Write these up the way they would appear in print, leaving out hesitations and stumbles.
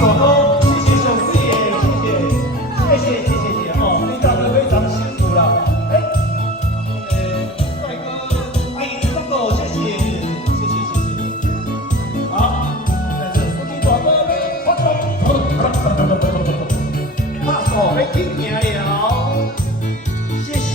大哥，谢谢小师爷，谢谢哦，你大哥非常辛苦了。帅哥，阿姨这个谢谢。好，但是司机大哥你发动，把手给停停了，谢谢。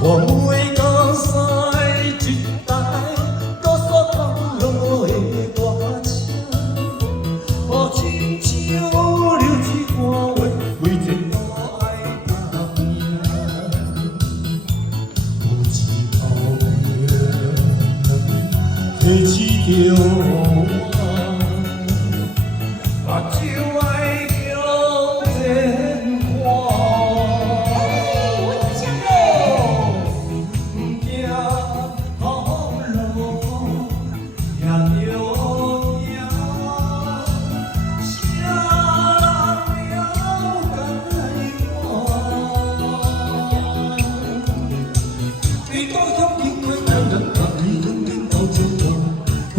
我每天驶一台高速公路的大车，我亲像流一段话，为前途爱打拼。有一头羊，提起着我，目睭爱向前看。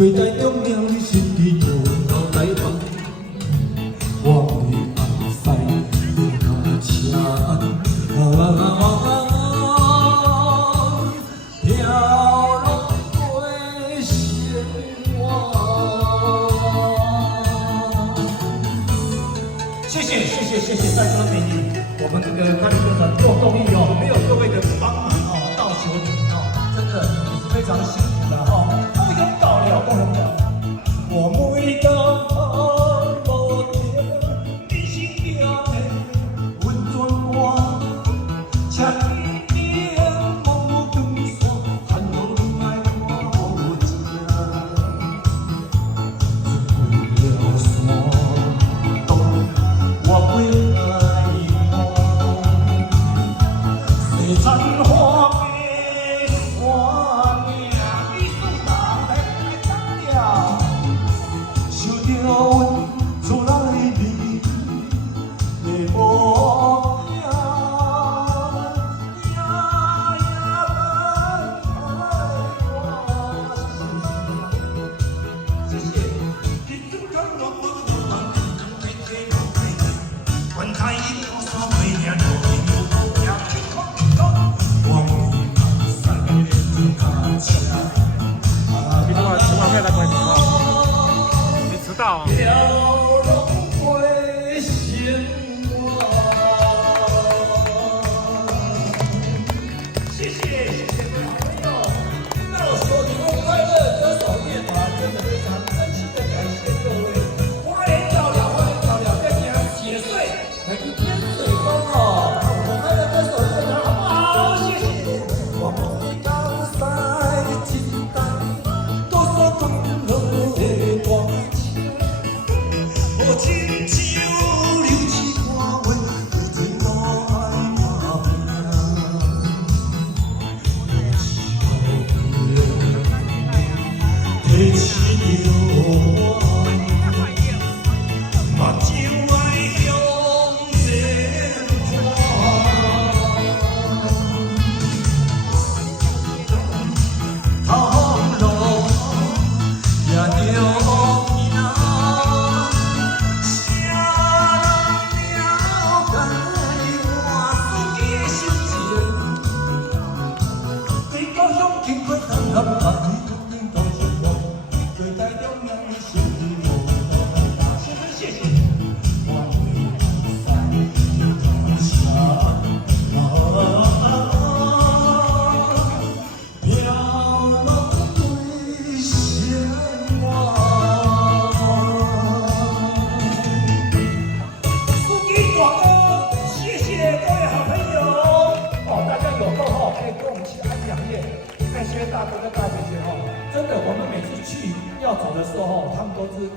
柜台中央你心里有脑袋放，我为后塞脚车，飘落过鲜花。谢谢在座美女，我们这个看这个做公益哦，没有各位的帮忙哦，到球场哦，真的是非常辛苦的哦。 我每当无停，你身边的温存我，请你点莫长线，盼望你爱我好食。过了山东，我会爱我，西山花。 出来你的模样，谢谢。迟到。谢谢各位好朋友，听到手中快乐歌手电台，真的非常真心的感谢各位。花莲漂亮，跟你解水，来去天水宫哦。我们快乐歌手电台好不好？谢谢。我每当赛一台高速公路的大车，我亲像流一段话，为前途爱打拼。 提起着我，目睭爱向前看，头路也着行，啥人了解我自己的心情？你高雄经过东南海。 大哥跟大姐姐哈，真的，我们每次去要走的时候，他们都是。